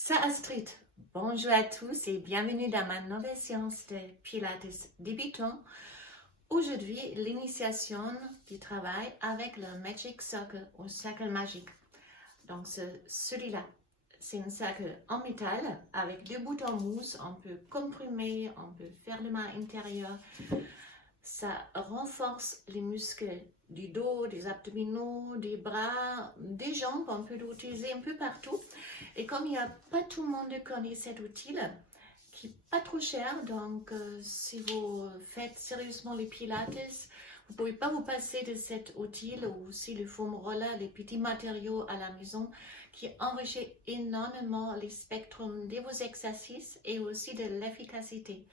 C'est Astrid. Bonjour à tous et bienvenue dans ma nouvelle séance de Pilates débutant. Aujourd'hui, l'initiation du travail avec le Magic Circle ou cercle magique. Donc, celui-là, c'est un cercle en métal avec deux bouts en mousse. On peut comprimer, on peut faire le main intérieur. Ça renforce les muscles du dos, des abdominaux, des bras, des jambes. On peut l'utiliser un peu partout. Et comme il n'y a pas tout le monde qui connaît cet outil, qui n'est pas trop cher, donc si vous faites sérieusement les pilates, vous ne pouvez pas vous passer de cet outil ou aussi le foam roller, les petits matériaux à la maison qui enrichissent énormément les spectres de vos exercices et aussi de l'efficacité.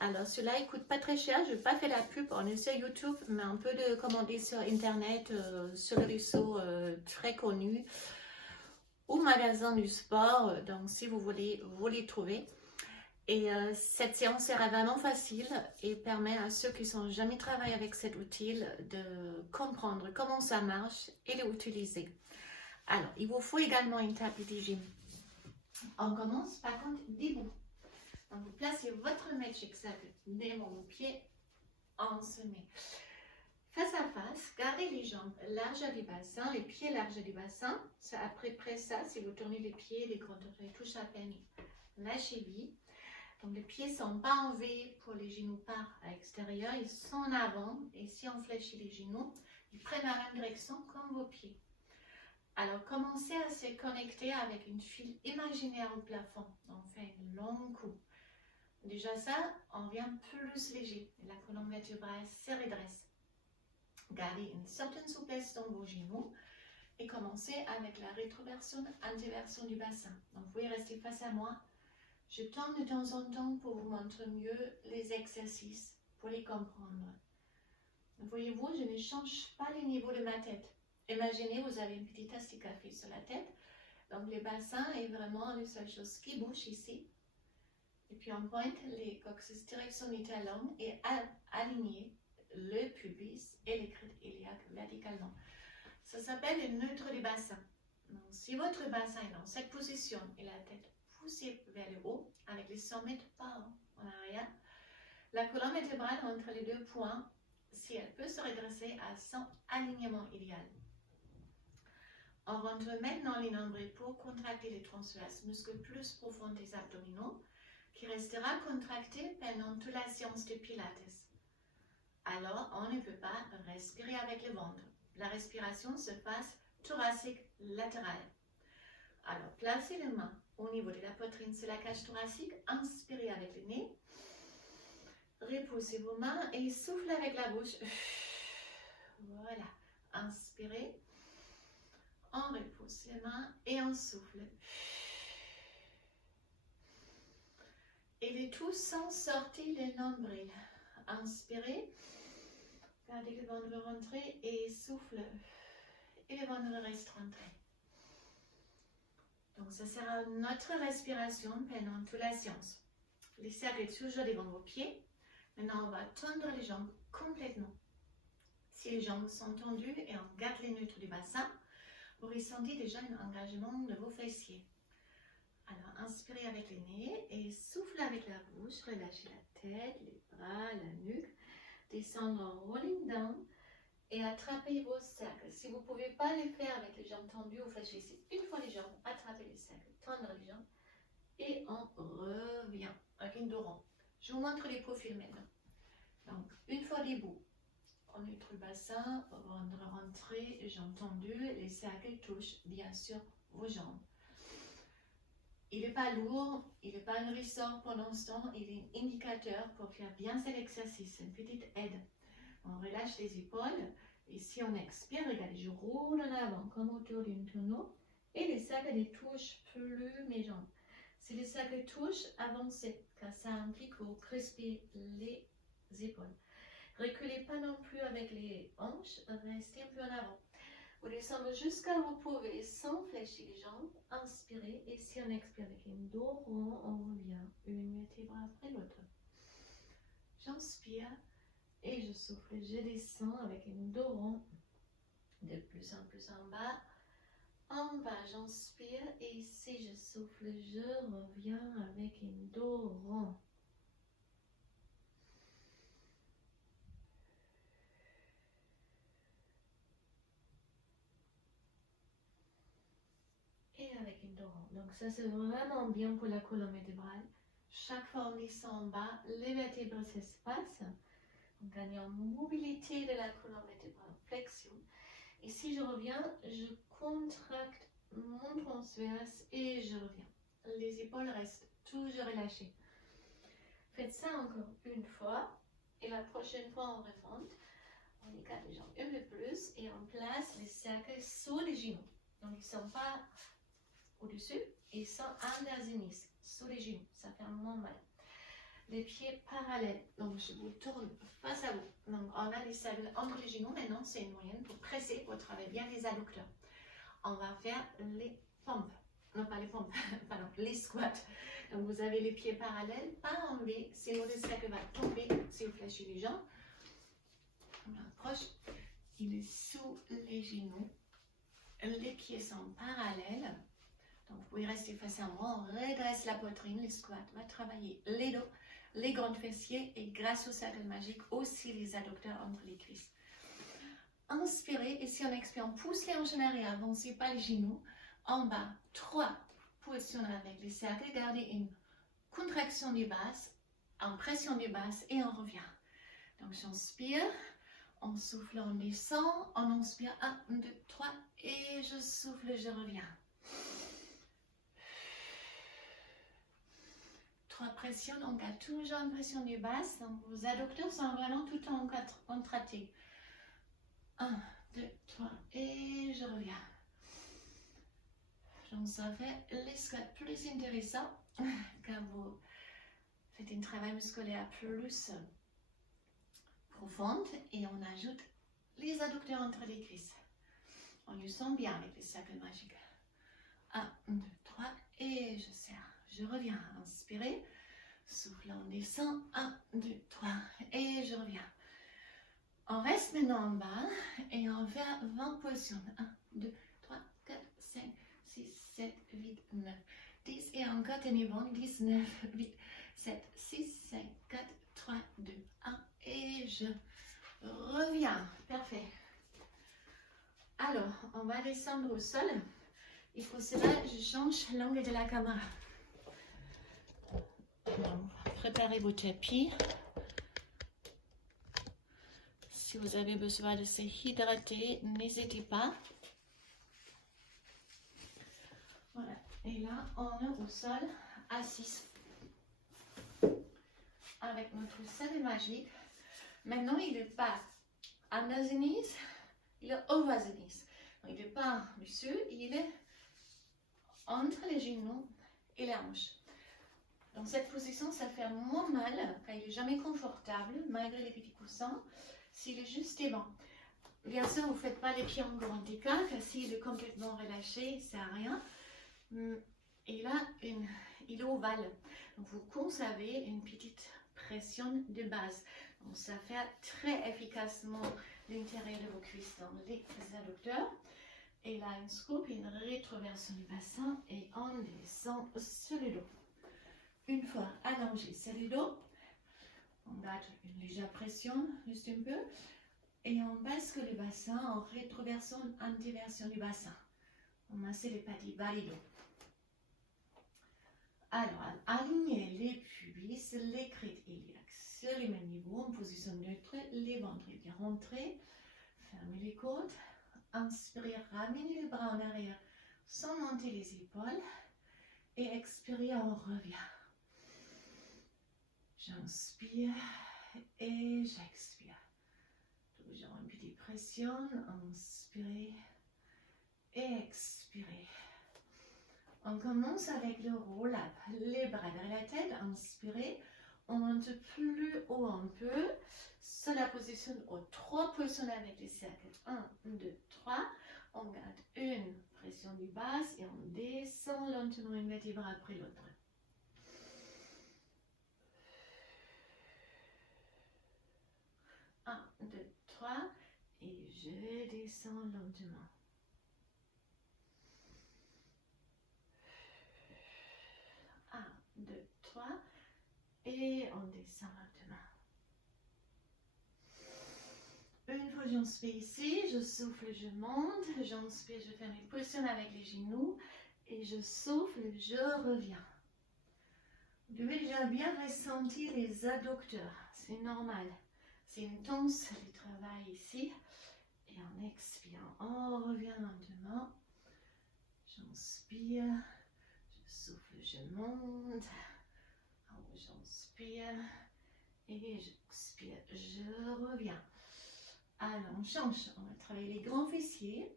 Alors, cela ne coûte pas très cher. Je n'ai pas fait la pub, on est sur YouTube, mais on peut le commander sur Internet, sur les réseaux très connus, ou magasin du sport. Donc, si vous voulez, vous les trouvez. Et cette séance sera vraiment facile et permet à ceux qui n'ont jamais travaillé avec cet outil de comprendre comment ça marche et l'utiliser. Alors, il vous faut également une tapis de gym. On commence par contre debout. Donc, vous placez votre Magic Circle devant vos pieds en semé. Face à face, gardez les jambes larges du bassin, les pieds larges du bassin. C'est à peu près ça. Si vous tournez les pieds, les grands orteils touchent à peine la cheville. Donc, les pieds ne sont pas en V pour les genoux par à l'extérieur. Ils sont en avant. Et si on fléchit les genoux, ils prennent la même direction comme vos pieds. Alors, commencez à se connecter avec une file imaginaire au plafond. On fait un long coup. Déjà ça, on vient plus léger. La colonne vertébrale se redresse. Gardez une certaine souplesse dans vos genoux et commencez avec la rétroversion, antéversion du bassin. Donc, vous pouvez rester face à moi. Je tourne de temps en temps pour vous montrer mieux les exercices, pour les comprendre. Voyez-vous, je ne change pas les niveaux de ma tête. Imaginez, vous avez une petite tasse de café sur la tête. Donc, le bassin est vraiment la seule chose qui bouge ici. Et puis, on pointe les coccyx direction du talon et aligner le pubis et les crêtes iliaques verticalement. Ça s'appelle le neutre du bassin. Donc, si votre bassin est dans cette position et la tête poussée vers le haut, avec les sommets par en arrière, la colonne vertébrale entre les deux points, si elle peut se redresser à son alignement idéal. On rentre maintenant les nombrils pour contracter les transverses, muscles plus profonds des abdominaux, qui restera contracté pendant toute la séance de Pilates. Alors, on ne peut pas respirer avec le ventre. La respiration se passe thoracique latérale. Alors, placez les mains au niveau de la poitrine sur la cage thoracique. Inspirez avec le nez. Repoussez vos mains et soufflez avec la bouche. Voilà. Inspirez. On repousse les mains et on souffle. Et le tout sans sortir le nombril. Inspirez. Gardez le ventre rentré et souffle. Et le ventre reste rentré. Donc, ça sera notre respiration pendant toute la séance. Les cercles toujours devant vos pieds. Maintenant, on va tendre les jambes complètement. Si les jambes sont tendues et on garde les neutres du bassin, vous ressentez déjà un engagement de vos fessiers. Alors, inspirez avec le nez et soufflez avec la bouche. Relâchez la tête, les bras, la nuque. Descendre en rolling down et attrapez vos cercles. Si vous ne pouvez pas les faire avec les jambes tendues, vous fléchissez une fois les jambes, attrapez les cercles, tendre les jambes et on revient avec une dos rond. Je vous montre les profils maintenant. Donc, une fois debout, on neutre le bassin, ventre rentré, jambes tendues, les cercles touchent bien sûr vos jambes. Il n'est pas lourd, il n'est pas un ressort pour l'instant, il est un indicateur pour faire bien cet exercice, une petite aide. On relâche les épaules et si on expire, regardez, je roule en avant comme autour d'un tonneau et les cercles ne touchent plus mes jambes. Si les cercles touchent, avancez car ça implique que vous crispez les épaules. Reculez pas non plus avec les hanches, restez un peu en avant. Vous descendez jusqu'à où vous pouvez sans fléchir les jambes, inspirez et si on expire avec un dos rond, on revient une vertèbre après l'autre. J'inspire. Et je souffle, je descends avec un dos rond de plus en plus en bas. en bas, j'inspire et ici je souffle, je reviens avec un dos rond. Et avec une dos rond. Donc ça c'est vraiment bien pour la colonne vertébrale. Chaque fois on descend en bas, les vertèbres s'espacent. On gagne en mobilité de la colonne vertébrale, flexion. Et si je reviens, je contracte mon transverse et je reviens. Les épaules restent toujours relâchées. Faites ça encore une fois. Et la prochaine fois, on remonte. On écarte les jambes un peu plus et on place les cercles sous les genoux. Donc, ils ne sont pas au-dessus, ils sont en asinis, sous les genoux. Ça fait moins mal. Les pieds parallèles. Donc, je vous tourne face à vous. Donc, on a les cercles entre les genoux. Maintenant, c'est une moyenne pour presser, pour travailler bien les adducteurs. On va faire les pompes. Non, pas les pompes, pardon, les squats. Donc, vous avez les pieds parallèles, pas en V, sinon le cercle va tomber si vous fléchissez les jambes. On approche, il est sous les genoux. Les pieds sont parallèles. Donc, vous pouvez rester face à moi. On redresse la poitrine. Les squats va travailler les dos, les grands fessiers et grâce au cercle magique, aussi les adducteurs entre les cuisses. Inspirez et si on expire, on pousse les hanches en arrière, avancez pas les genoux. En bas, 3 positions avec les cercles. Gardez une contraction du bas, en pression du bas et on revient. Donc j'inspire, on souffle, on descend, on inspire 1, 2, 3 et je souffle, je reviens. 3 pressions, on garde toujours une pression du bas, donc vos adducteurs sont vraiment tout le temps contractés. 1, 2, 3 et je reviens. Donc ça fait les squats plus intéressants quand vous faites un travail musculaire plus profond et on ajoute les adducteurs entre les cuisses. On le sent bien avec les cercles magiques. 1, 2, 3 et je serre. Je reviens. Inspirez. Souffle, on descend. 1, 2, 3 et je reviens. On reste maintenant en bas et on fait 20 positions. 1, 2, 3, 4, 5, 6, 7, 8, 9, 10 et encore tenez bon. 10, 9, 8, 7, 6, 5, 4, 3, 2, 1 et je reviens. Parfait. Alors, on va descendre au sol. Et pour cela, je change l'angle de la caméra. Donc, préparez vos tapis. Si vous avez besoin de se hydrater, n'hésitez pas. Voilà. Et là, on est au sol, assis. Avec notre cercle magique. Maintenant, il n'est pas en asinis, il est au asinis. Il n'est pas dessus, il est entre les genoux et les hanches. Dans cette position, ça fait moins mal, car il n'est jamais confortable, malgré les petits coussins, s'il est juste devant. Bien sûr, vous ne faites pas les pieds en grand écart, car s'il est complètement relâché, ça sert à rien. Et là, il est ovale. Donc, vous conservez une petite pression de base. Donc, ça fait très efficacement l'intérieur de vos cuisses dans les adducteurs. Et là, une scoop, une rétroversion du bassin et on descend sur le dos. Une fois allongé sur le dos, on garde une légère pression, juste un peu, et on bascule le bassin en rétroversion, antiversion du bassin. On masse les parties bas du dos. Alors, alignez les pubis, les crêtes iliaques sur le même niveau, en position neutre, les ventres bien rentrés. Fermez les côtes. Inspirez, ramenez les bras en arrière sans monter les épaules. Et expirez, on revient. J'inspire et j'expire. Toujours une petite pression. Inspirez et expirez. On commence avec le roll-up. Les bras vers la tête. Inspirez. On monte plus haut un peu. C'est la position aux 3 positions avec les cercles. 1, 2, 3. On garde une pression du bas et on descend lentement une vertèbre après l'autre. 1, 2, 3 et je descends lentement. Et on descend maintenant. Une fois j'inspire ici, je souffle, je monte, j'inspire, je fais mes positions avec les genoux et je souffle, je reviens. Vous devez déjà bien ressentir les adducteurs, c'est normal. C'est intense le travail ici. Et en expirant, on revient lentement. J'inspire, je souffle, je monte. J'inspire et j'expire, je reviens. Alors, on change. On va travailler les grands fessiers,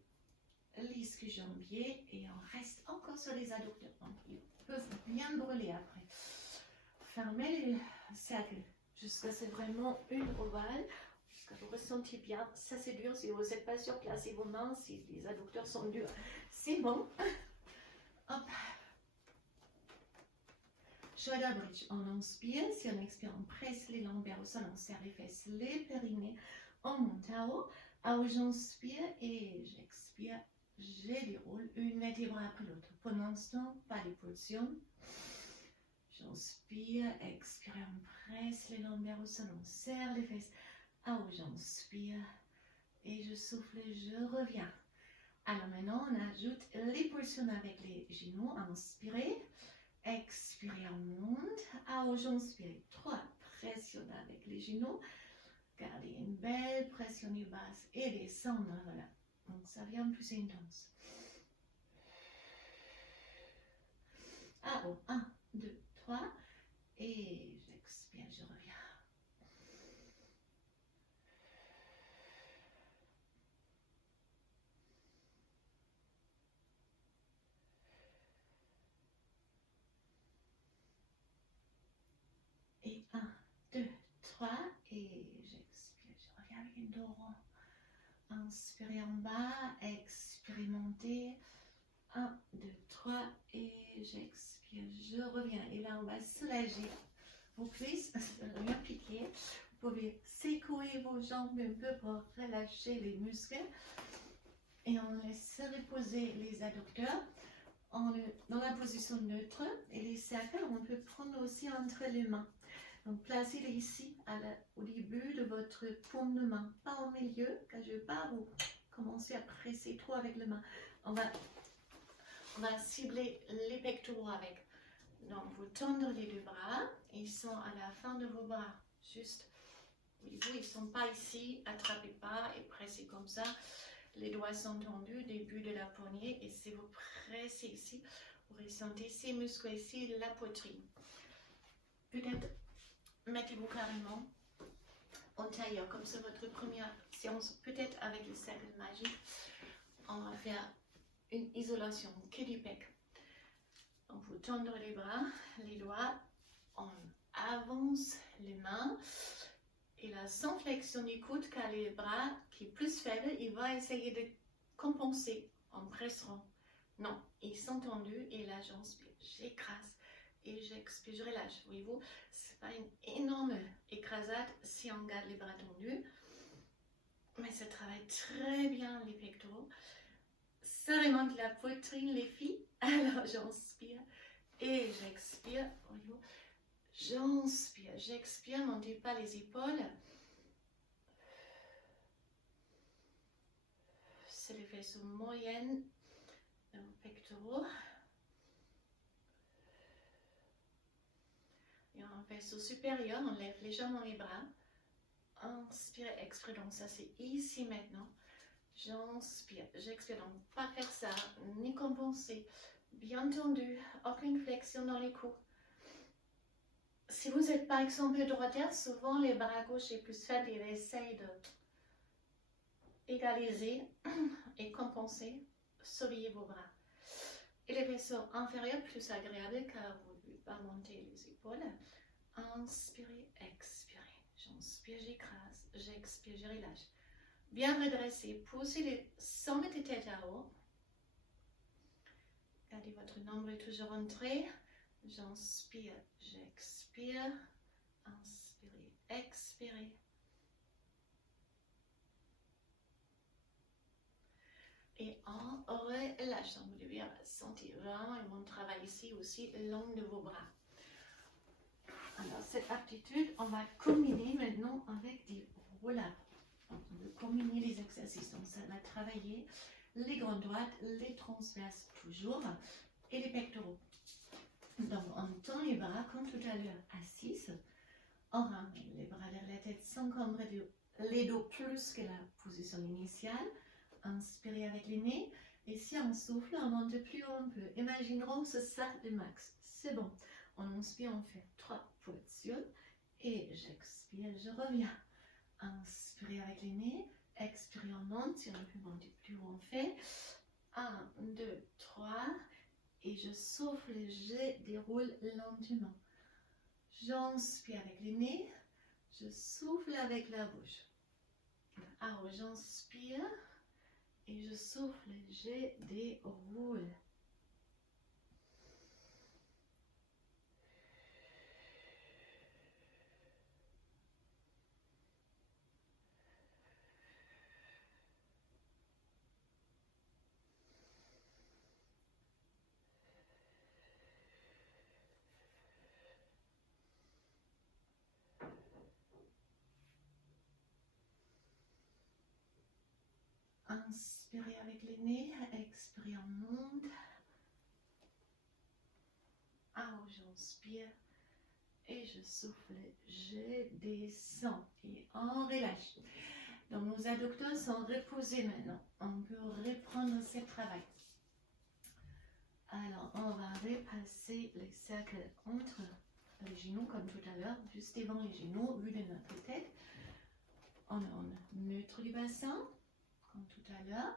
l'ischio-jambier et on reste encore sur les adducteurs. Ils peuvent bien brûler après. Fermez les cercles jusqu'à ce que c'est vraiment une ovale. Jusqu'à vous ressentez bien. Ça, c'est dur. Si vous n'êtes pas sûr, placez vos mains. Si les adducteurs sont durs, c'est bon. Hop. Shoulder bridge, on inspire, si on expire, on presse les lombaires au sol, on serre les fesses, les périnées, on monte à haut. Alors j'inspire et j'expire, je déroule une vertèbre après l'autre. Pour l'instant, pas de pulsion. J'inspire, expire, on presse les lombaires au sol, on serre les fesses. Alors j'inspire et je souffle, je reviens. Alors maintenant, on ajoute les pulsions avec les genoux, inspirez. Expirez, on monte. Alors, j'inspire. 3. Pressionnez avec les genoux. Gardez une belle pression du basse et descendre. Voilà. Donc, ça vient plus intense. Alors, 1, 2, 3. Et j'expire, je reviens. Et 1, 2, 3. Et j'expire, je reviens avec une dos rond. Inspirez en bas, expirez, montez. 1, 2, 3 et j'expire, je reviens. Et là, on va soulager vos cuisses, rien piquer. Vous pouvez secouer vos jambes un peu pour relâcher les muscles. Et on laisse reposer les adducteurs dans la position neutre. Et les cercles, on peut prendre aussi entre les mains. Donc, placez-les ici au début de votre paume de main, pas au milieu, car je ne veux pas vous commencer à presser trop avec les mains. On va cibler les pectoraux avec. Donc, vous tendez les deux bras. Ils sont à la fin de vos bras. Juste, voyez-vous, ils ne sont pas ici. Attrapez pas et pressez comme ça. Les doigts sont tendus, début de la poignée. Et si vous pressez ici, vous ressentez ces muscles ici, la poitrine. Peut-être mettez-vous carrément en tailleur, comme c'est votre première séance, peut-être avec le cercle magique. On va faire une isolation que du pec. Donc vous tendez les bras, les doigts, on avance les mains et là sans flexion du coude car les bras qui est plus faible, il va essayer de compenser en pressant. Non, ils sont tendus et là j'inspire, j'écrase et j'expire, je relâche. Voyez-vous, c'est pas une énorme écrasade si on garde les bras tendus, mais ça travaille très bien les pectoraux. Ça remonte la poitrine, les filles. Alors, j'inspire et j'expire. J'inspire, j'expire. Montez pas les épaules. C'est les faisceaux moyennes de vos pectoraux. Et en faisceau supérieur, on lève légèrement les bras. Inspire, expire. Donc, ça, c'est ici maintenant. J'inspire, j'expire, donc pas faire ça, ni compenser, bien tendu, aucune flexion dans les coups. Si vous n'êtes par exemple droitière, souvent les bras gauche est plus faible, ils essayent de égaliser et compenser, souriez vos bras. Et les vaisseaux inférieurs, plus agréable car vous ne pouvez pas monter les épaules. Inspirez, expirez, j'inspire, j'écrase, j'expire, je relâche. Bien redresser, poussez les sommets de tête à haut. Gardez votre nombril toujours entré. J'inspire, j'expire. Inspirez, expirez. Et on relâche. Donc vous devez sentir vraiment mon travail ici aussi, le long de vos bras. Alors, cette aptitude, on va combiner maintenant avec des roll-up. On veut combiner les exercices. Donc, ça va travailler les grandes droites, les transverses toujours et les pectoraux. Donc, on tend les bras comme tout à l'heure, assise. On ramène les bras vers la tête sans combrer les dos plus que la position initiale. Inspirez avec les nez. Et si on souffle, on monte plus haut un peu. Imaginons ce cercle de max. C'est bon. On inspire, on fait 3 flexions. Et j'expire, je reviens. Inspirez avec les nez. Expirez, on monte. Si on peut monter plus haut, on fait 1, 2, 3. Et je souffle, je déroule lentement. J'inspire avec les nez. Je souffle avec la bouche. Alors, j'inspire. Et je souffle, je déroule. Inspirez avec les nez, expirez, on monte. Alors, j'inspire et je souffle, je descends et on relâche. Donc, nos adducteurs sont reposés maintenant. On peut reprendre ce travail. Alors, on va repasser les cercles entre les genoux comme tout à l'heure, juste devant les genoux, vu de notre tête. On neutre du bassin, comme tout à l'heure.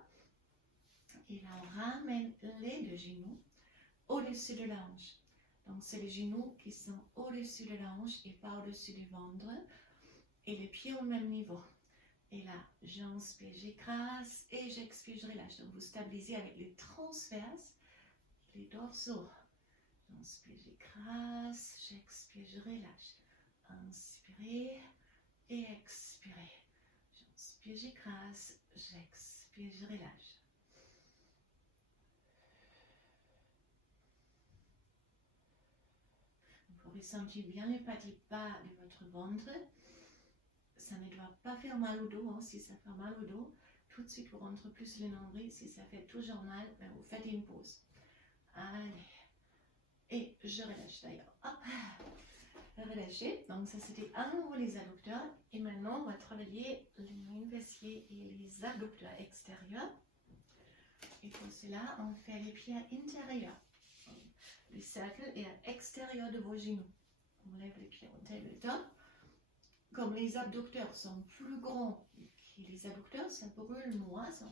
Et là, on ramène les deux genoux au-dessus de la hanche. Donc, c'est les genoux qui sont au-dessus de la hanche et pas au-dessus du ventre. Et les pieds au même niveau. Et là, j'inspire, j'écrase et j'expire, je relâche. Donc, vous stabilisez avec les transverses et les dorsaux. J'inspire, j'écrase, j'expire, je relâche. Inspirez et expirez. J'inspire, j'écrase, j'expire, je relâche. Vous ressentez bien les petits pas de votre ventre. Ça ne doit pas faire mal au dos. Hein. Si ça fait mal au dos, tout de suite vous rentrez plus le nombril. Si ça fait toujours mal, ben vous faites une pause. Allez. Et je relâche d'ailleurs. Hop. Relâchez. Donc ça c'était à nouveau les adducteurs. Et maintenant on va travailler les mains fessiers et les adducteurs extérieurs. Et pour cela, on fait les pieds intérieurs. Le cercle est à l'extérieur de vos genoux. On lève les pieds, on lève le dos. Comme les abducteurs sont plus grands que les adducteurs, ça brûle moins, ça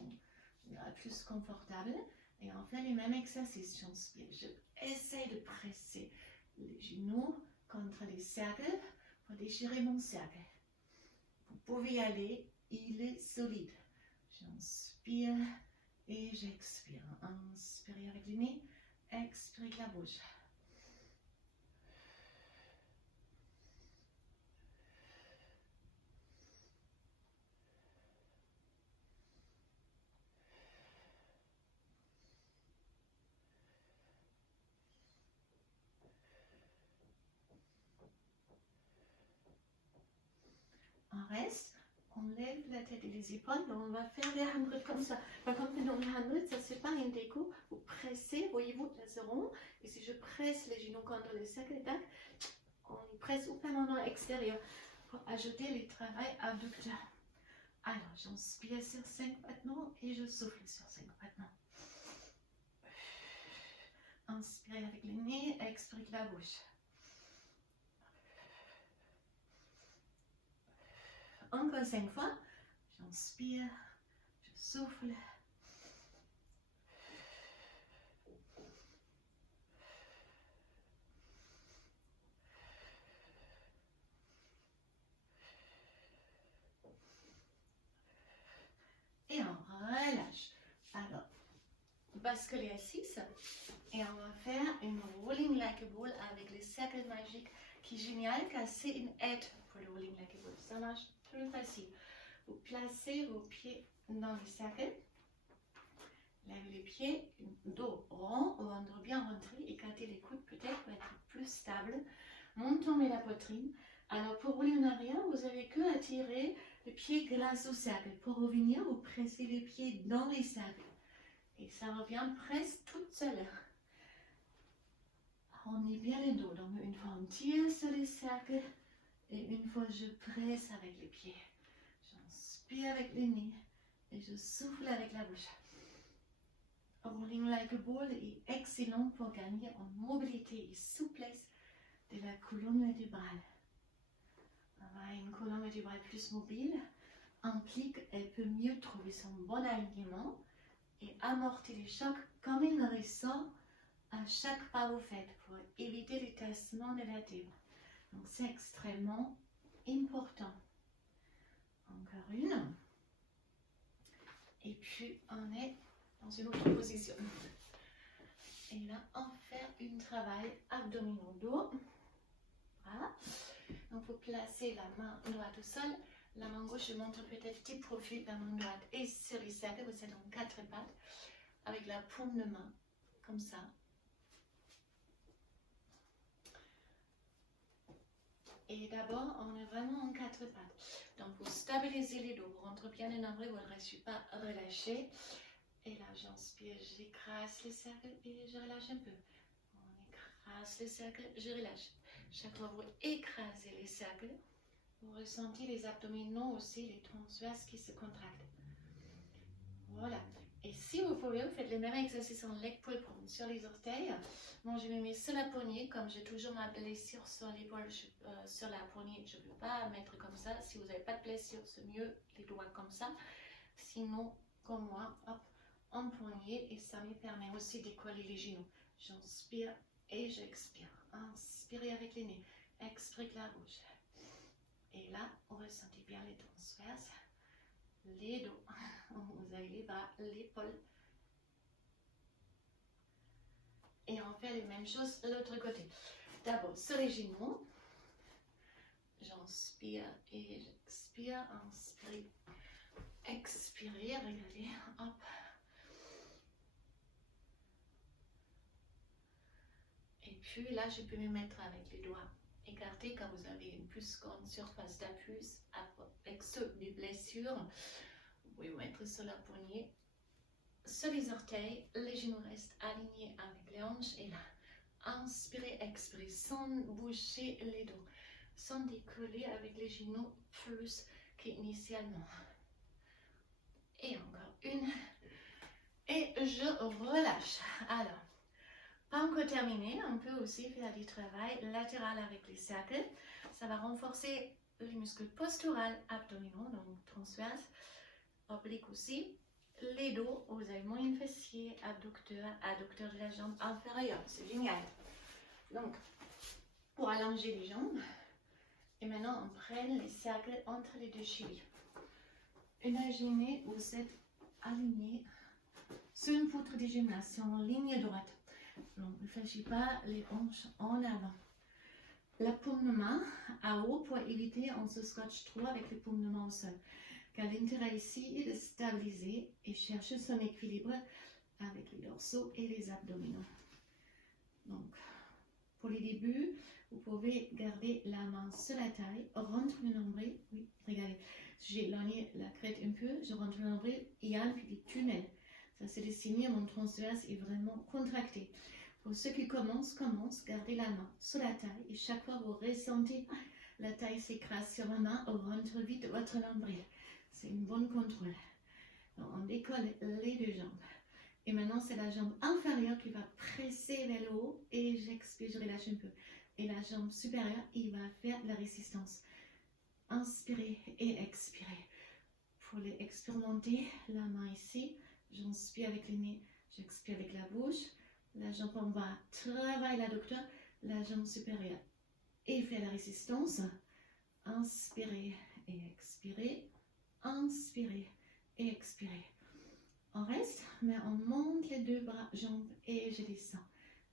sera plus confortable. Et on fait les mêmes exercices. J'inspire, j'essaie de presser les genoux contre les cercles pour déchirer mon cercle. Vous pouvez y aller, il est solide. J'inspire et j'expire. Inspirez avec le nez, expirez avec la bouche. On reste, on lève la tête et les épaules, donc on va faire les 100 comme ça. Par contre, dans les 100, ça ne se fait pas un déco. Vous pressez, voyez-vous, là rond. Et si je presse les genoux contre les cercles, on presse au permanent extérieur pour ajouter les travails abducteurs. Alors, j'inspire sur 5 battements et je souffle sur 5 battements. Inspirez avec le nez, expirez avec la bouche. Encore 5 fois. J'inspire, je souffle. Et on relâche. Alors, basculer à 6 et on va faire une rolling like a ball avec les cercles magiques qui est génial car c'est une aide pour le rolling like a ball. Ça marche plus facile. Vous placez vos pieds dans le cercle, levez les pieds, dos rond, ventre bien rentré, écartez les coudes peut-être pour être plus stable. menton et la poitrine. Alors pour rouler en arrière, vous avez que à tirer le pied grâce au cercle. Pour revenir, vous pressez les pieds dans les cercles. Et ça revient presque toute seule. On est bien les dos. Donc une fois on tire sur les cercles et une fois je presse avec les pieds. J'inspire avec le nez et je souffle avec la bouche. Rolling like a ball est excellent pour gagner en mobilité et souplesse de la colonne vertébrale. Une colonne vertébrale plus mobile implique qu'elle peut mieux trouver son bon alignement et amortir les chocs comme une ressort à chaque pas vous faites pour éviter le tassement de la vertèbre. Donc c'est extrêmement important. Encore une. Et puis on est dans une autre position. Et là, on fait un travail abdominaux dos. Voilà. Donc, vous placez la main droite au sol. La main gauche, je montre peut-être petit profil. La main droite est sur les cercles. Vous êtes en 4 pattes. Avec la paume de main. Comme ça. Et d'abord, on est vraiment en 4 pattes. Donc, pour stabiliser les dos, vous rentrez bien en nombril. Vous ne restez pas relâché. Et là, j'inspire, j'écrase les cercles et je relâche un peu. On écrase les cercles, je relâche. Chaque fois que vous écrasez les cercles, vous ressentez les abdominaux aussi, les transverses qui se contractent. Voilà. Et si vous pouvez, vous faites les mêmes exercices en leg pull sur les orteils. Moi, je me mets sur la poignée, comme j'ai toujours ma blessure sur l'épaule, sur la poignée. Je ne peux pas mettre comme ça. Si vous n'avez pas de blessure, c'est mieux les doigts comme ça. Sinon, comme moi, hop, en poignée, et ça me permet aussi d'écoller les genoux. J'inspire et j'expire. Inspirez avec les nez, expirez avec la bouche. Et là, on ressentit bien les transverses, les dos. Vous avez les bras, l'épaule. Et on fait les mêmes choses de l'autre côté. D'abord, sur les genoux. J'inspire et j'expire. Inspirez, expirez. Regardez, hop. Et puis là, je peux me mettre avec les doigts écartés quand vous avez une plus grande surface d'appui avec ceux des blessures. Vous pouvez vous mettre sur la poignée, sur les orteils, les genoux restent alignés avec les hanches. Et là, inspirez, expirez, sans bouger les dos, sans décoller avec les genoux plus qu'initialement. Et encore une. Et je relâche. Alors, pas encore terminé, on peut aussi faire du travail latéral avec les cercles. Ça va renforcer les muscles posturaux, abdominaux, donc transverses, obliques aussi. Les dos, vous avez moyen fessier, adducteur de la jambe inférieure. C'est génial. Donc, pour allonger les jambes, et maintenant on prend les cercles entre les deux chevilles. Imaginez, vous êtes aligné sur une poutre de gymnase, en ligne droite. Donc, ne fléchissez pas les hanches en avant. La paume de main à haut pour éviter on se scotche trop avec les paumes de main au sol. Car l'intérêt ici est de stabiliser et chercher son équilibre avec les dorsaux et les abdominaux. Donc, pour les débuts, vous pouvez garder la main sur la taille, rentre le nombril. Oui, regardez, j'ai éloigné la crête un peu, je rentre le nombril, il y a un petit tunnel. Ça, c'est le signe, mon transverse est vraiment contracté. Pour ceux qui commencent, gardez la main sur la taille et chaque fois vous ressentez la taille s'écrase sur la main, rentre vite votre nombril. C'est une bonne contrôle. Donc, on décolle les deux jambes. Et maintenant, c'est la jambe inférieure qui va presser vers le haut et j'expire, je relâche un peu. Et la jambe supérieure, il va faire de la résistance. Inspirez et expirez. Pour les expérimenter, la main ici, j'inspire avec le nez, j'expire avec la bouche. La jambe en bas, travaille l'adducteur, la jambe supérieure et fait la résistance. Inspirez et expirez. Inspirez et expirez. On reste, mais on monte les deux bras, jambes et je descends.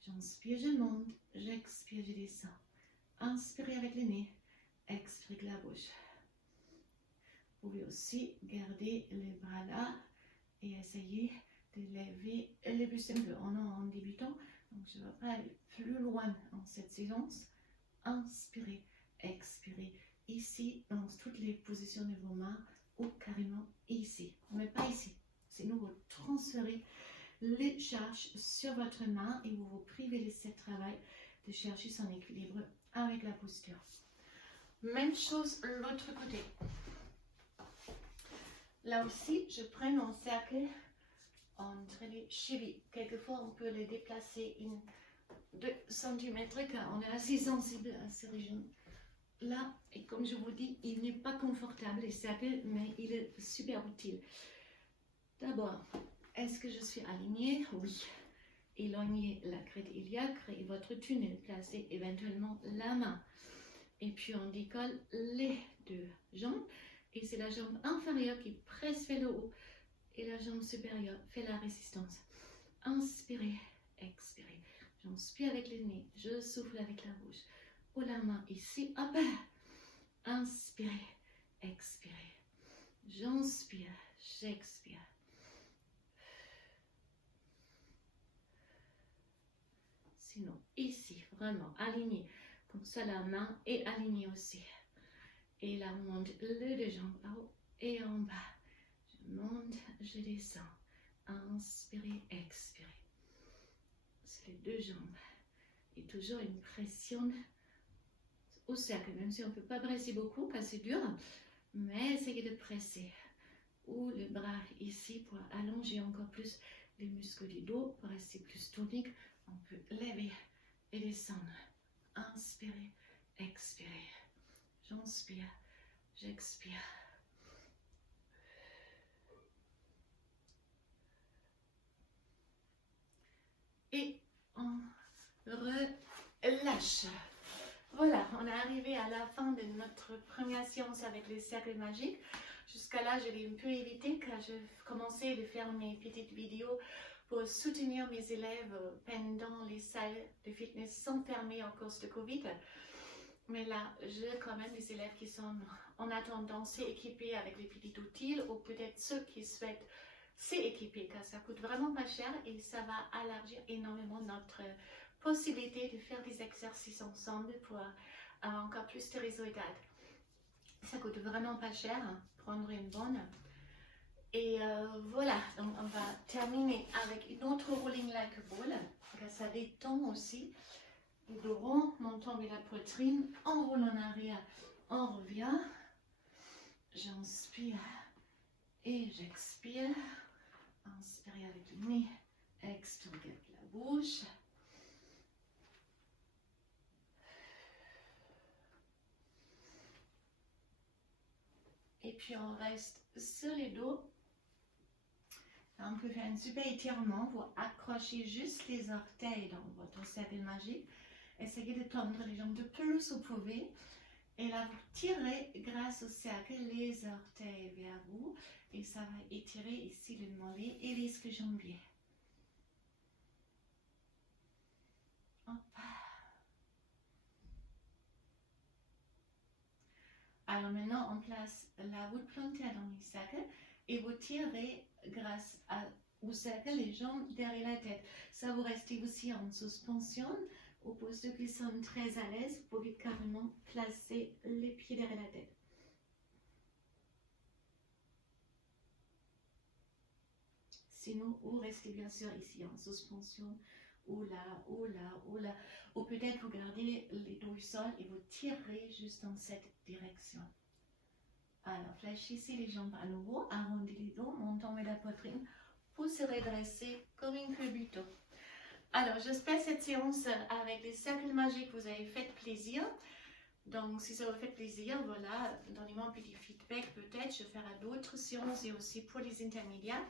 J'inspire, je monte, j'expire, je descends. Inspirez avec le nez, expirez avec la bouche. Vous pouvez aussi garder les bras là et essayer de lever les buste un peu. On est en débutant, donc je ne vais pas aller plus loin en cette séance. Inspirez, expirez. Ici, dans toutes les positions de vos mains, ou carrément ici. Mais pas ici. Sinon, vous transférez les charges sur votre main et vous vous privez de ce travail de chercher son équilibre avec la posture. Même chose l'autre côté. Là aussi, je prends mon cercle entre les chevilles. Quelquefois, on peut les déplacer 2 cm car on est assez sensible à ces régions. Là, et comme je vous dis, il n'est pas confortable les cercles, mais il est super utile. D'abord, est-ce que je suis alignée? Oui. Éloignez la crête iliaque et votre tunnel. Placez éventuellement la main. Et puis on décolle les 2 jambes. Et c'est la jambe inférieure qui presse vers le haut. Et la jambe supérieure fait la résistance. Inspirez, expirez. J'inspire avec le nez. Je souffle avec la bouche. Ou la main ici. Hop. Inspirez, expirez. J'inspire, j'expire. Sinon, ici, vraiment aligné. Comme ça, la main est alignée aussi. Et là, on monte les 2 jambes en haut et en bas. Je monte, je descends. Inspirez, expirez. C'est les 2 jambes. Et toujours une pression au cercle, même si on ne peut pas presser beaucoup, car c'est dur. Mais essayez de presser. Ou le bras ici pour allonger encore plus les muscles du dos, pour rester plus tonique. On peut lever et descendre. Inspirez, expirez. J'inspire, j'expire. Et on relâche. Voilà, on est arrivé à la fin de notre première séance avec les cercles magiques. Jusqu'à là, je l'ai un peu évité car je commençais de faire mes petites vidéos pour soutenir mes élèves pendant les salles de fitness sont fermées en cause de Covid. Mais là, j'ai quand même des élèves qui sont en attendant s'équiper avec les petits outils ou peut-être ceux qui souhaitent s'équiper car ça coûte vraiment pas cher et ça va élargir énormément notre possibilité de faire des exercices ensemble pour avoir encore plus de résultats. Ça coûte vraiment pas cher, prendre une bonne. Et voilà, donc on va terminer avec une autre rolling like ball, car ça détend aussi. Le dos rond, montant vers la poitrine, on roule en arrière, on revient. J'inspire et j'expire. Inspirez avec le nez, expirez avec la bouche. Et puis on reste sur les dos. Là, on peut faire un super étirement. Vous accrochez juste les orteils dans votre cercle magique. Essayez de tendre les jambes de plus vous pouvez. Et là, vous tirez grâce au cercle les orteils vers vous. Et ça va étirer ici le mollet et les jambiers. Hop. Alors maintenant, on place la voûte plantaire dans les cercles et vous tirez grâce au cercle les jambes derrière la tête. Ça, vous restez aussi en suspension. Ou pour ceux qui sont très à l'aise, vous pouvez carrément placer les pieds derrière la tête. Sinon, vous restez bien sûr ici en suspension, ou là, ou là, ou là. Ou peut-être vous gardez les dos au sol et vous tirez juste dans cette direction. Alors, fléchissez les jambes à nouveau, arrondissez les dos, montons vers la poitrine pour se redresser comme une cubuto. Alors, j'espère cette séance avec les cercles magiques vous avez fait plaisir. Donc, si ça vous fait plaisir, voilà, donnez-moi un petit feedback peut-être. Je ferai d'autres séances et aussi pour les intermédiaires.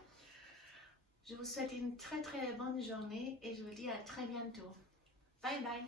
Je vous souhaite une très très bonne journée et je vous dis à très bientôt. Bye bye.